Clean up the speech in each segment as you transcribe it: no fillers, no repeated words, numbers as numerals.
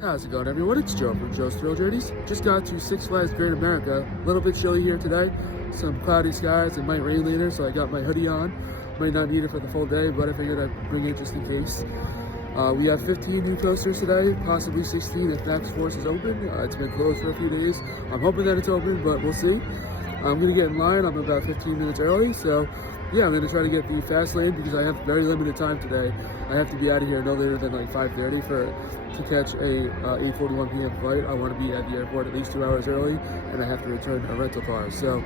How's it going, everyone? It's Joe from Joe's Thrill Journeys. Just got to Six Flags Great America. A little bit chilly here today. Some cloudy skies. It might rain later, so I got my hoodie on. Might not need it for the full day, but I figured I'd bring it just in case. We have 15 new coasters today, possibly 16 if Max Force is open. It's been closed for a few days. I'm hoping that it's open, but we'll see. I'm going to get in line. I'm about 15 minutes early, so yeah, I'm going to try to get the fast lane because I have very limited time today. I have to be out of here no later than like 5:30 to catch a 8:41 p.m. flight. I want to be at the airport at least 2 hours early, and I have to return a rental car. So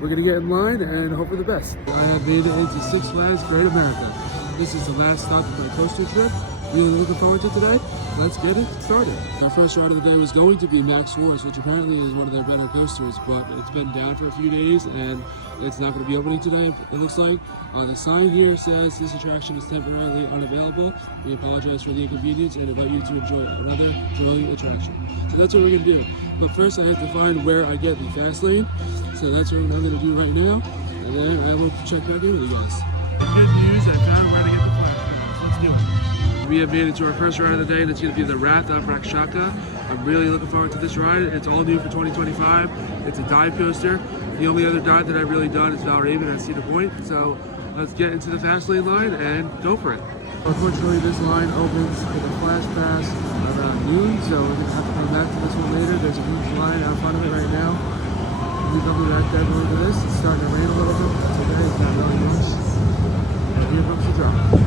we're going to get in line and hope for the best. I have made it into Six Flags Great America. This is the last stop of my coaster trip. Really looking forward to today. Let's get it started. Our first ride of the day was going to be Max Force, which apparently is one of their better coasters, but it's been down for a few days and it's not going to be opening today, it looks like. The sign here says this attraction is temporarily unavailable. We apologize for the inconvenience and invite you to enjoy another thrilling attraction. So that's what we're going to do. But first I have to find where I get the fast lane. So that's what I'm going to do right now. And then I will check back in with you guys. Good news, I found where to get the flash pass. Let's do it. We have made it to our first ride of the day, and it's going to be the Wrath of Rakshasa. I'm really looking forward to this ride. It's all new for 2025. It's a dive coaster. The only other dive that I've really done is Valraven at Cedar Point. So let's get into the fast lane line and go for it. Unfortunately, this line opens for the flash pass around noon, so we're going to have to come back to this one later. There's a huge line out front of it right now. We don't be right there going to this. It's starting to rain a little bit today. It's not really much. And here comes the drop.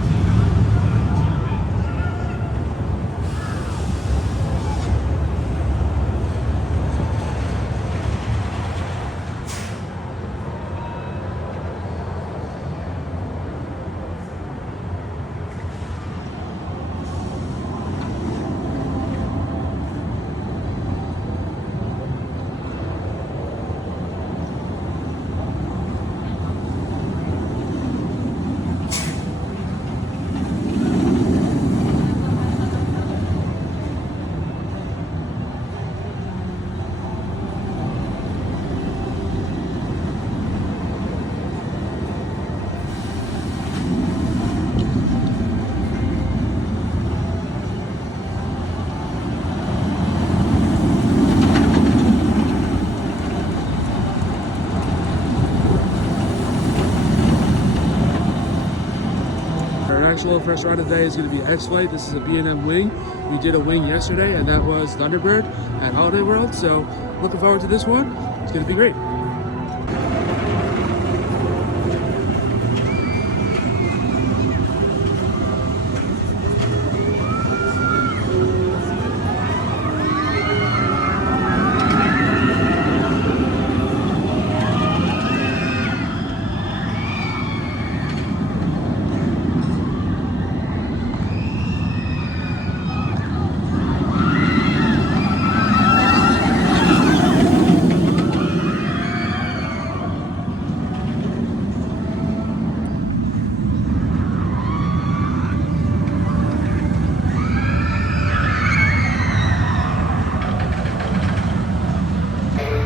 Our actual first ride of the day is going to be X-Flight. This is a B&M wing. We did a wing yesterday, and that was Thunderbird at Holiday World. So looking forward to this one. It's going to be great.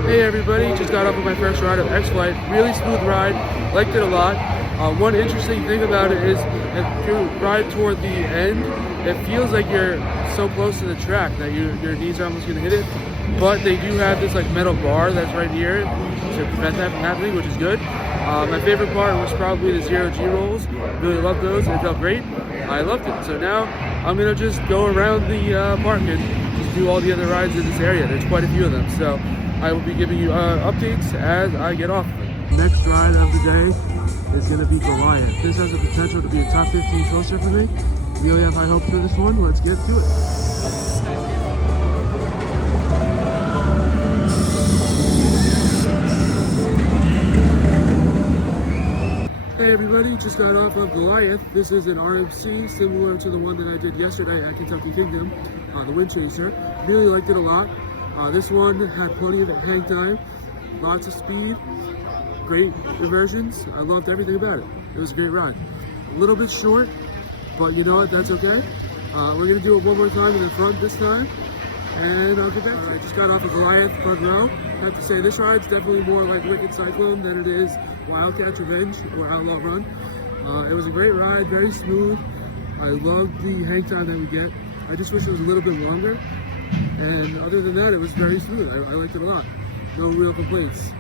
Hey everybody, just got off of my first ride of X-Flight. Really smooth ride, liked it a lot. One interesting thing about it is if you ride toward the end, it feels like you're so close to the track that your knees are almost going to hit it. But they do have this like metal bar that's right here to prevent that from happening, which is good. My favorite part was probably the zero-G rolls. Really loved those, it felt great. I loved it. So now I'm going to just go around the park and just do all the other rides in this area. There's quite a few of them. So I will be giving you updates as I get off. Next ride of the day is going to be Goliath. This has the potential to be a top 15 coaster for me. Really have high hopes for this one. Let's get to it. Hey everybody, just got off of Goliath. This is an RMC similar to the one that I did yesterday at Kentucky Kingdom, the Wind Chaser. Really liked it a lot. This one had plenty of hang time, lots of speed, great inversions. I loved everything about it. It was a great ride. A little bit short, but you know what, that's okay. We're gonna do it one more time in the front this time, and I'll get back to it. I just got off of Goliath front row. I have to say, this ride's definitely more like Wicked Cyclone than it is Wildcat's Revenge or Outlaw Run. It was a great ride, very smooth. I loved the hang time that we get. I just wish it was a little bit longer. And other than that, it was very smooth. I liked it a lot. No real complaints.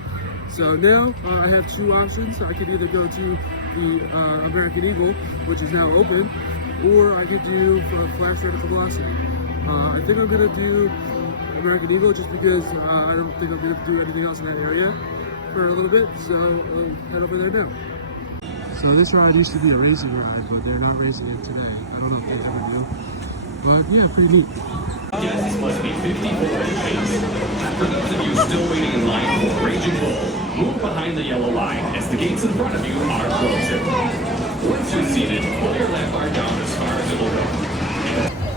So now I have two options. I could either go to the American Eagle, which is now open, or I could do flash vertical velocity. I think I'm gonna do American Eagle just because I don't think I'm gonna do anything else in that area for a little bit. So I'll head over there now. So this ride used to be a racing ride, but they're not racing it today. I don't know if they ever do. But yeah, pretty neat. Guests must be 54 in pace. For those of you still waiting in line for Raging Bull, move behind the yellow line as the gates in front of you are closing. Once you're seated, pull your left bar down as far as it will go.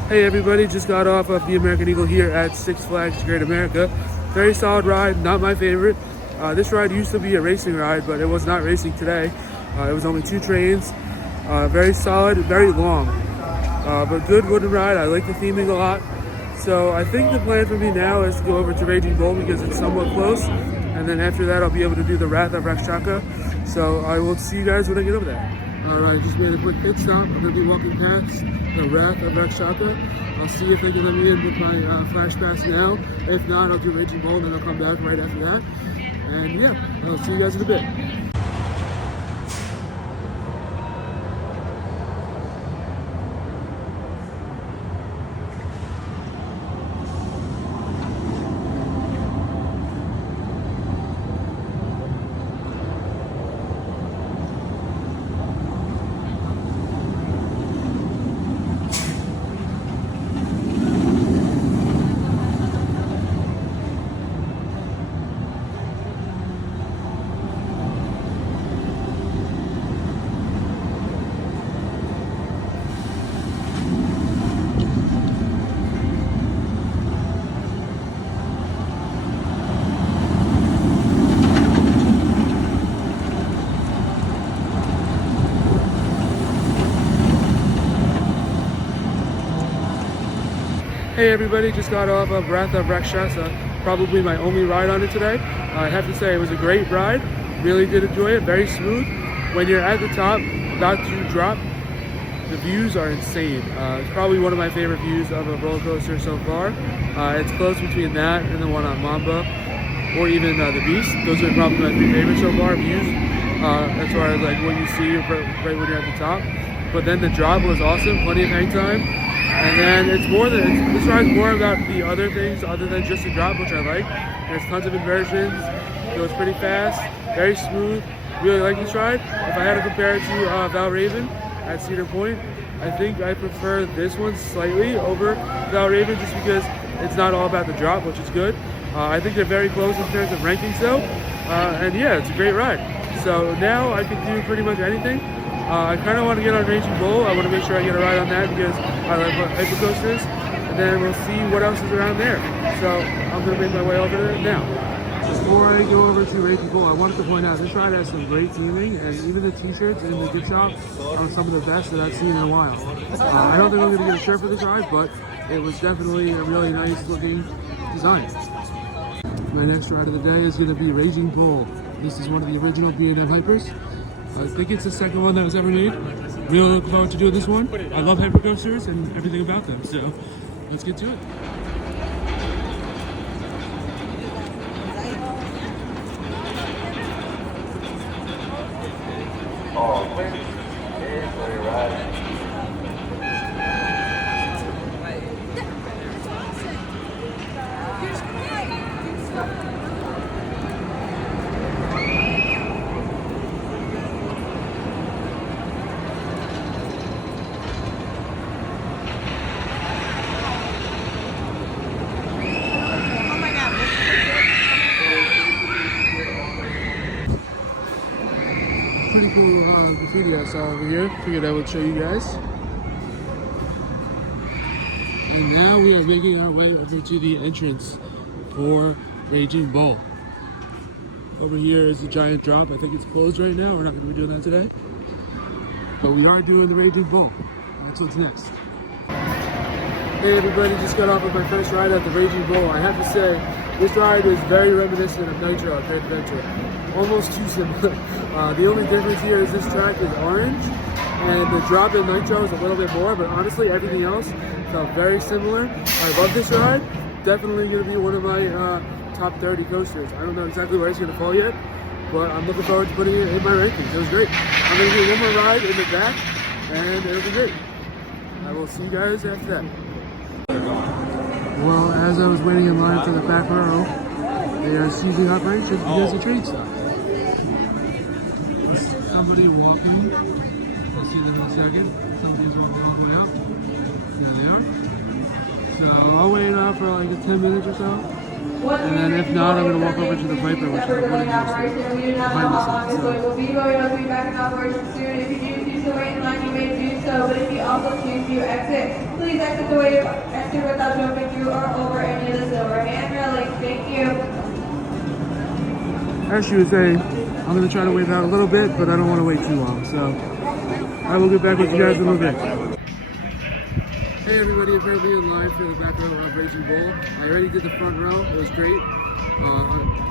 Hey everybody, just got off of the American Eagle here at Six Flags Great America. Very solid ride, not my favorite. This ride used to be a racing ride, but it was not racing today. It was only 2 trains. Very solid, very long. But good wooden ride. I like the theming a lot. So I think the plan for me now is to go over to Raging Bull because it's somewhat close. And then after that, I'll be able to do the Wrath of Rakshasa. So I will see you guys when I get over there. Alright, just made a quick pit stop. I'm going to be walking past the Wrath of Rakshasa. I'll see if they can let me in with my flash pass now. If not, I'll do Raging Bull and then I'll come back right after that. And yeah, I'll see you guys in a bit. Hey everybody, just got off of Wrath of Rakshasa, probably my only ride on it today. I have to say it was a great ride, really did enjoy it, very smooth. When you're at the top, about to drop, the views are insane. It's probably one of my favorite views of a roller coaster so far. It's close between that and the one on Mamba, or even the Beast. Those are probably my 3 favorites so far, views, as far as like what you see right when you're at the top. But then the drop was awesome, plenty of hang time. And then it's more than, this ride's more about the other things other than just the drop, which I like. There's tons of inversions, it goes pretty fast, very smooth, really like this ride. If I had to compare it to Valraven at Cedar Point, I think I prefer this one slightly over Valraven just because it's not all about the drop, which is good. I think they're very close in terms of rankings though, and yeah, it's a great ride. So now I can do pretty much anything. I kind of want to get on Raging Bull. I want to make sure I get a ride on that because I like hypercoasters. And then we'll see what else is around there. So I'm going to make my way over there now. Before I go over to Raging Bull, I wanted to point out this ride has some great theming, and even the t-shirts in the gift shop are some of the best that I've seen in a while. I don't think I'm going to get a shirt for this ride, but it was definitely a really nice looking design. My next ride of the day is going to be Raging Bull. This is one of the original B&M Hypers. I think it's the second one that was ever made. Really looking forward to doing this one. I love hypercoasters and everything about them, so let's get to it. Pretty cool graffiti I saw over here. Figured I would show you guys. And now we are making our way over to the entrance for Raging Bull. Over here is the giant drop. I think it's closed right now. We're not going to be doing that today. But we are doing the Raging Bull. That's what's next. Hey everybody, just got off of my first ride at the Raging Bull. I have to say, this ride is very reminiscent of Nitro, Great Adventure. Almost too similar. The only difference here is this track is orange, and the drop in Nitro is a little bit more, but honestly everything else felt very similar. I love this ride. definitely going to be one of my top 30 coasters. I don't know exactly where it's going to fall yet, but I'm looking forward to putting it in my rankings. It was great. I'm going to do one more ride in the back, and it'll be great. I will see you guys after that. Well, as I was waiting in line for the back row, they are ceasing operations because the train stopped. Somebody walking. I'll see them in a second. Somebody's walking all the way up. There they are. So I'll wait for like 10 minutes or so. And then if not, I'm going to walk over to the Viper, which is the wooden coaster behind us. So we'll be going to be back in operation soon. If you do choose to wait in line, you may do so. But if you also choose to exit, please exit the way exit without jumping through or over any of the silver hand railings. Thank you. As she was saying, I'm going to try to wait out a little bit, but I don't want to wait too long. So I will get back with you guys in a little bit. Hey everybody, I'm currently in line for the back row of Raging Bull. I already did the front row, it was great.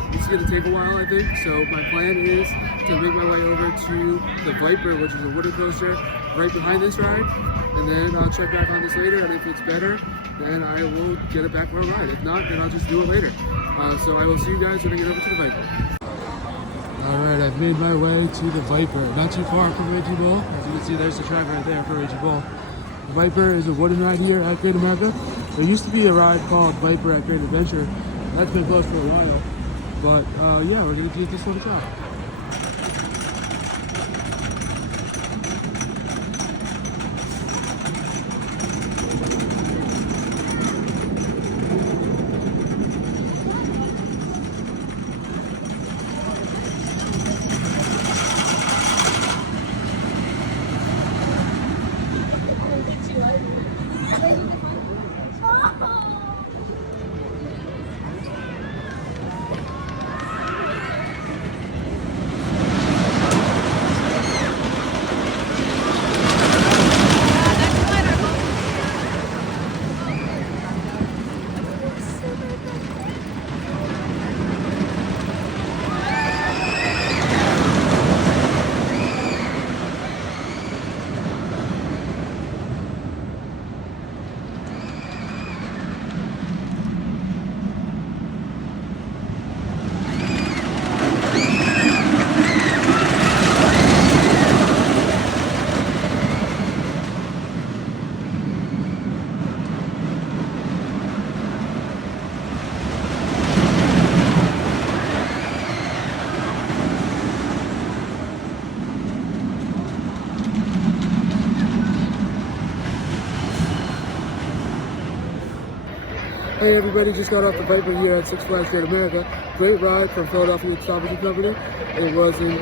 This is going to take a while, I think, so my plan is to make my way over to the Viper, which is a wooden coaster right behind this ride, and then I'll check back on this later, and if it's better, then I will get a back row ride. If not, then I'll just do it later. So I will see you guys when I get over to the Viper. Alright, I've made my way to the Viper, not too far from Raging Bull. As you can see, there's the track right there for Raging Bull. Viper is a wooden ride here at Great America. There used to be a ride called Viper at Great Adventure. That's been closed for a while. But yeah, we're going to give this one a try. Hey everybody, just got off the Viper here at Six Flags Great America. Great ride from Philadelphia Stoppage Company. It was an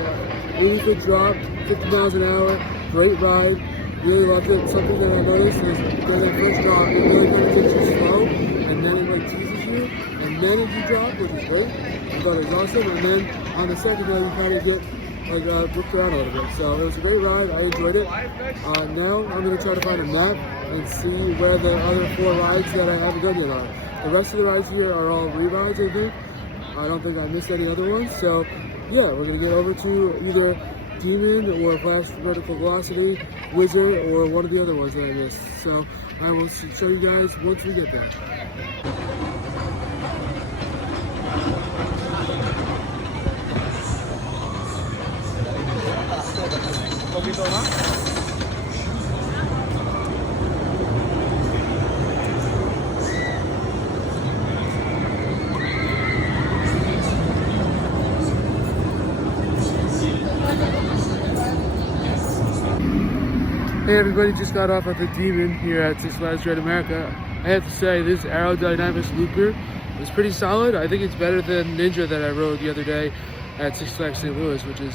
80-foot drop, 50 miles an hour, great ride. Really loved it. Something that I noticed is when it first drop, it really takes you slow, and then it like teases you, and then it you drop, which is great. I thought it was awesome, and then on the second ride you kind of get like whipped around a little bit. So it was a great ride, I enjoyed it. Now I'm going to try to find a map and see where the other 4 rides that I haven't done yet are. The rest of the rides here are all re-rides, I think. I don't think I missed any other ones. So yeah, we're going to get over to either Demon or Flash Vertical Velocity, Wizard, or one of the other ones that I missed. So I will show you guys once we get there. Hey everybody, just got off at the Demon here at Six Flags Great America. I have to say, this aerodynamics looper is pretty solid. I think it's better than Ninja that I rode the other day at Six Flags St. Louis, which is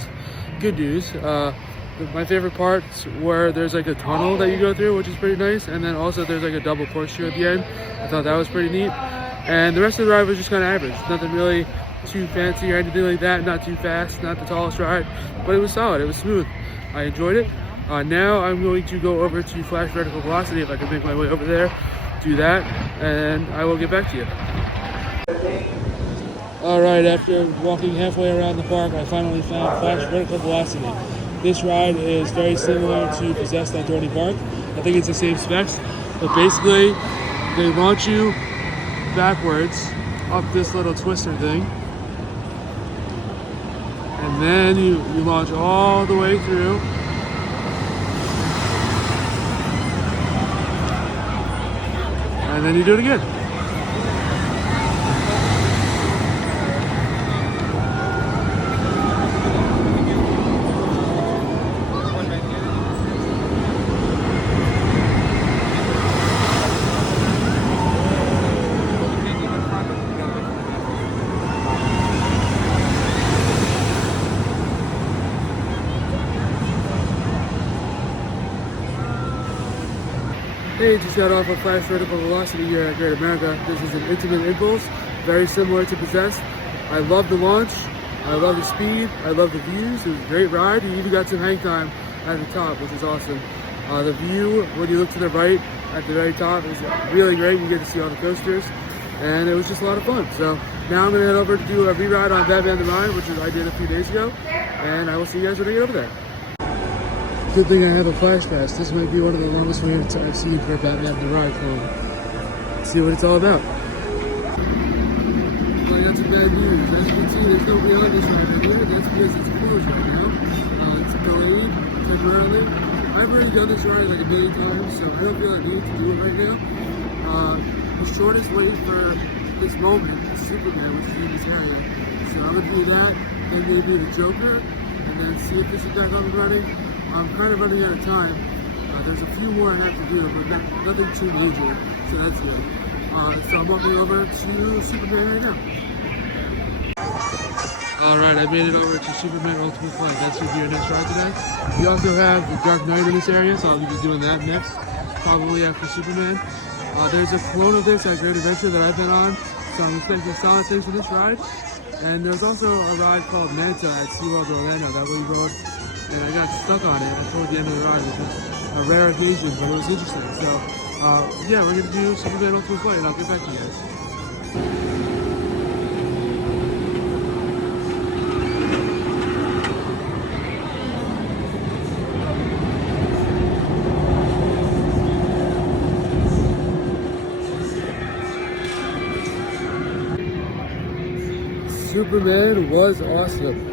good news. My favorite parts were there's like a tunnel that you go through, which is pretty nice, and then also there's like a double corkscrew at the end. I thought that was pretty neat. And the rest of the ride was just kind of average. Nothing really too fancy or anything like that, not too fast, not the tallest ride, but it was solid, it was smooth. I enjoyed it. Now I'm going to go over to Flash Vertical Velocity if I can make my way over there, do that, and I will get back to you. Alright, after walking halfway around the park, I finally found Flash Vertical Velocity. This ride is very similar to Possessed on Gurnee Park. I think it's the same specs, but basically they launch you backwards up this little twister thing. And then you launch all the way through. And then you do it again. Hey, just got off a flash vertical velocity here at Great America. This is an intimate impulse, very similar to Possessed. I love the launch, I love the speed, I love the views. It was a great ride. You even got some hang time at the top, which is awesome. The view, when you look to the right at the very top, is really great. You get to see all the coasters, and it was just a lot of fun. So now I'm gonna head over to do a re-ride on Batman the Ride, which I did a few days ago, and I will see you guys when I get over there. Good thing I have a flash pass. This might be one of the longest waits I've seen for Batman the Ride film. Let's see what it's all about. Well, I got some bad news. As you can see, there's nobody on this ride right here. That's because it's closed right now. It's delayed temporarily. I've already done this ride like a million times, so I don't feel I need to do it right now. The shortest wait for this moment is Superman, which is in this area. So I'm gonna do that, then maybe the Joker, and then see if this is back up and running. I'm kind of running out of time. There's a few more I have to do, but nothing too major, so that's good. So I'm walking over to Superman right now. Alright, I made it over to Superman Ultimate Flight. That's going to be our next ride today. We also have the Dark Knight in this area, so I'll be doing that next, probably after Superman. There's a clone of this at Great Adventure that I've been on, so I'm expecting solid things for this ride. And there's also a ride called Manta at SeaWorld Orlando that we rode. And I got stuck on it toward the end of the ride, which was a rare occasion, but it was interesting. So, yeah, we're going to do Superman Ultimate Flight, and I'll get back to you guys. Superman was awesome.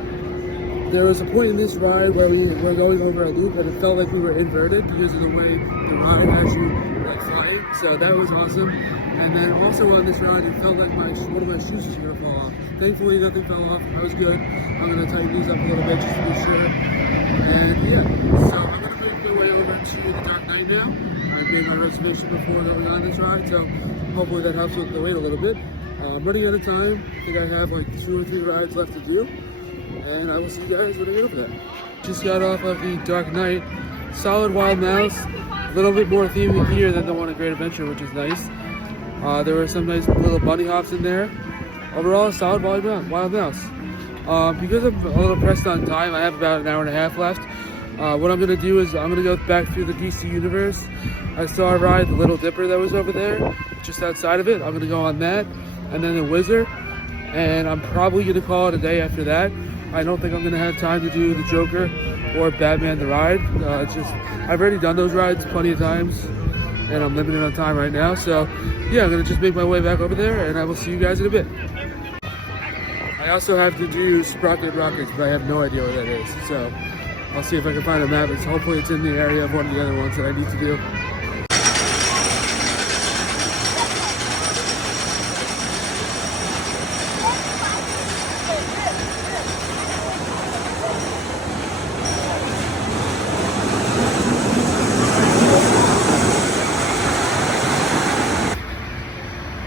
There was a point in this ride where we were going over a loop and it felt like we were inverted because of the way the ride has you like flying. So that was awesome. And then also on this ride, it felt like one of my shoes was going to fall off. Thankfully, nothing fell off. That was good. I'm going to tighten these up a little bit just to be sure. And yeah, so I'm going to make my way over to the Dark Knight now. I made my reservation before going on this ride, so hopefully that helps with the wait a little bit. I'm running out of time. I think I have like 2 or 3 rides left to do. And I will see you guys when I get over there. Just got off of the Dark Knight. Solid Wild Mouse. A little bit more theming here than the one at Great Adventure, which is nice. There were some nice little bunny hops in there. Overall, solid Wild Mouse. Because I'm a little pressed on time, I have about an hour and a half left. What I'm going to do is I'm going to go back through the DC universe. I saw a ride, the Little Dipper that was over there, just outside of it. I'm going to go on that. And then the Wizard. And I'm probably going to call it a day after that. I don't think I'm going to have time to do the Joker or Batman the Ride. I've already done those rides plenty of times, and I'm limited on time right now. So, yeah, I'm going to just make my way back over there, and I will see you guys in a bit. I also have to do Sprocket Rockets, but I have no idea what that is. So, I'll see if I can find a map. Hopefully it's in the area of one of the other ones that I need to do.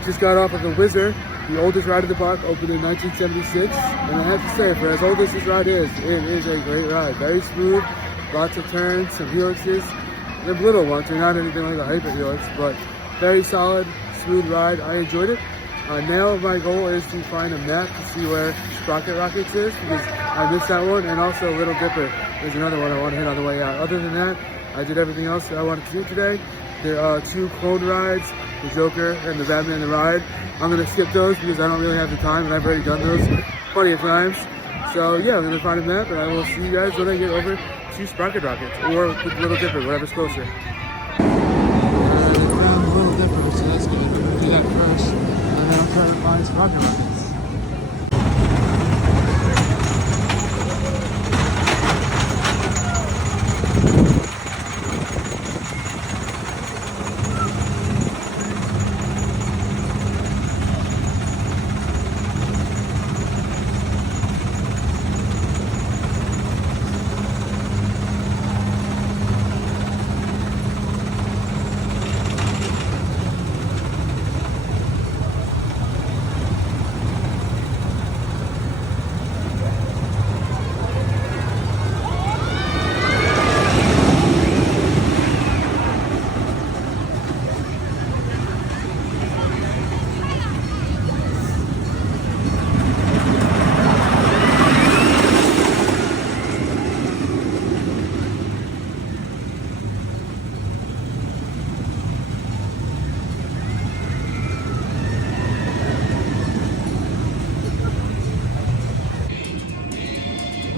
Just got off of the Wizard, the oldest ride of the park, opened in 1976, and I have to say, for as old as this ride is, it is a great ride. Very smooth, lots of turns, some helixes. They're little ones, they're not anything like a hyper helix, but very solid, smooth ride. I enjoyed it. Now my goal is to find a map to see where Sprocket Rockets is, because I missed that one, and also Little Dipper is another one I want to hit on the way out. Other than that, I did everything else that I wanted to do today. There are 2 clone rides, the Joker and the Batman the Ride. I'm going to skip those because I don't really have the time, and I've already done those plenty of times. So yeah, I'm going to find a map, and I will see you guys when I get over to Sprocket Rockets, or Little Dipper, whatever's closer. Found Little Dipper, so that's good. We're going to do that first. And ride Sprocket Rockets.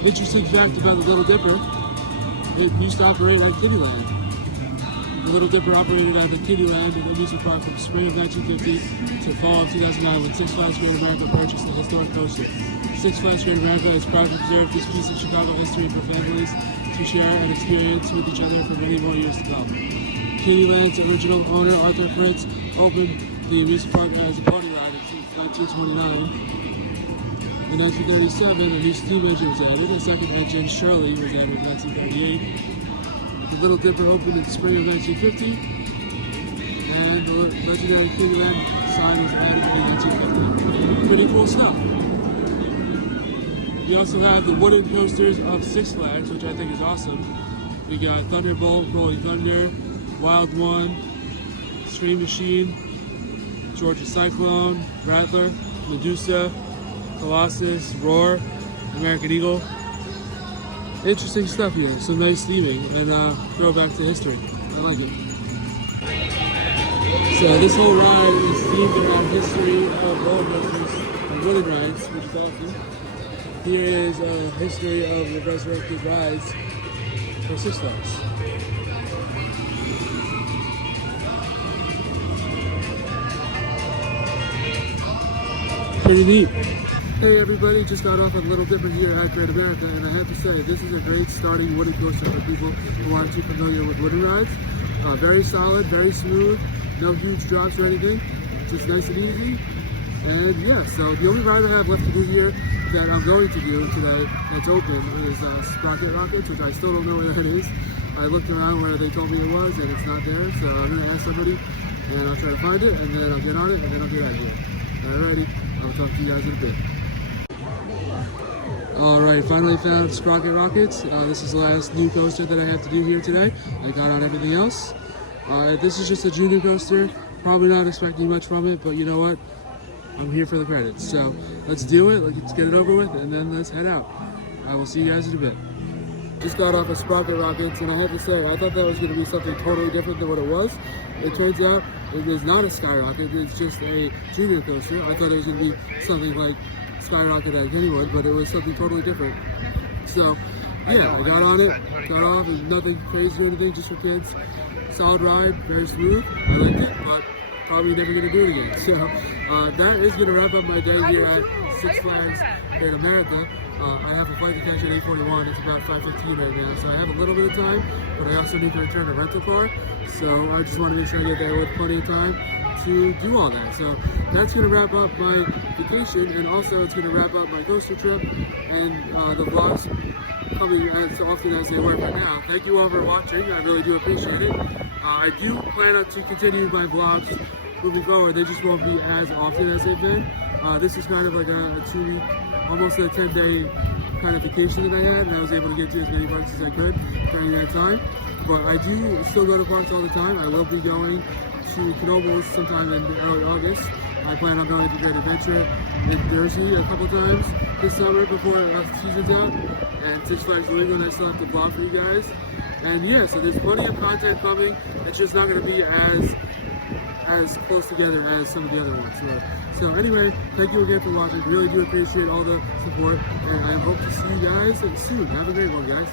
Interesting fact about the Little Dipper, it used to operate at Kittyland. The Little Dipper operated at the Kittyland and amusement park from spring of 1950 to fall of 2009 when Six Flags Great America purchased the historic coaster. Six Flags Great America is proud to preserve this piece of Chicago history for families to share and experience with each other for many more years to come. Kittyland's original owner, Arthur Fritz, opened the amusement park as a pony ride in 1929. In 1937, a new steam engine was added. A second engine, Shirley, was added in 1938. The Little Dipper opened in spring of 1950, and the legendary Kittyland sign was added in 1950. Pretty cool stuff. We also have the wooden coasters of Six Flags, which I think is awesome. We got Thunderbolt, Rolling Thunder, Wild One, Stream Machine, Georgia Cyclone, Rattler, Medusa, Colossus, Roar, American Eagle. Interesting stuff here. Some nice theming and throwback to history. I like it. So this whole ride is themed around history of roller coasters and wooden rides, which is awesome. Here is a history of the resurrected rides for Six Flags. Pretty neat. Hey everybody, just got off a Little Dipper here at Great America, and I have to say, this is a great starting wooden coaster for people who aren't too familiar with wooden rides. Very solid, very smooth, no huge drops or anything, just nice and easy. And yeah, so the only ride I have left to do here that I'm going to do today that's open is Sprocket Rockets, which I still don't know where it is. I looked around where they told me it was, and it's not there, so I'm going to ask somebody, and I'll try to find it, and then I'll get on it, and then I'll get out of here. Alrighty, I'll talk to you guys in a bit. Alright, finally found Sprocket Rockets. This is the last new coaster that I have to do here today. I got on everything else. This is just a junior coaster. Probably not expecting much from it, but you know what? I'm here for the credits. So let's do it, let's get it over with, and then let's head out. I will see you guys in a bit. Just got off of Sprocket Rockets, and I have to say, I thought that was going to be something totally different than what it was. It turns out it is not a skyrocket, it's just a junior coaster. I thought it was going to be something like Skyrocket at Kennywood, but it was something totally different. So, yeah, I got on it, got off, it was nothing crazy or anything, just for kids. Solid ride, very smooth, I liked it, but probably never going to do it again. So, that is going to wrap up my day here at Six Flags Great America. I have a flight to catch at 8:41, it's about 5:15 right now, so I have a little bit of time, but I also need to return a rental car, so I just want to make sure I get there with plenty of time to do all that. So that's going to wrap up my vacation, and also it's going to wrap up my coaster trip and the vlogs coming as often as they were right now. Thank you all for watching, I really do appreciate it. I do plan to continue my vlogs moving forward. They just won't be as often as they've been. This is kind of like a 2-week, almost a 10-day kind of vacation that I had, and I was able to get to as many parks as I could during that time. But I do still go to parks all the time. I will be going to Knoebels sometime in early August. I plan on going to Great Adventure in Jersey a couple times this summer before the season's out. And Six Flags Louisville, I still have to vlog for you guys. And yeah, so there's plenty of content coming. It's just not going to be as close together as some of the other ones. So anyway, thank you again for watching. Really do appreciate all the support, and I hope to see you guys soon. Have a great one, guys.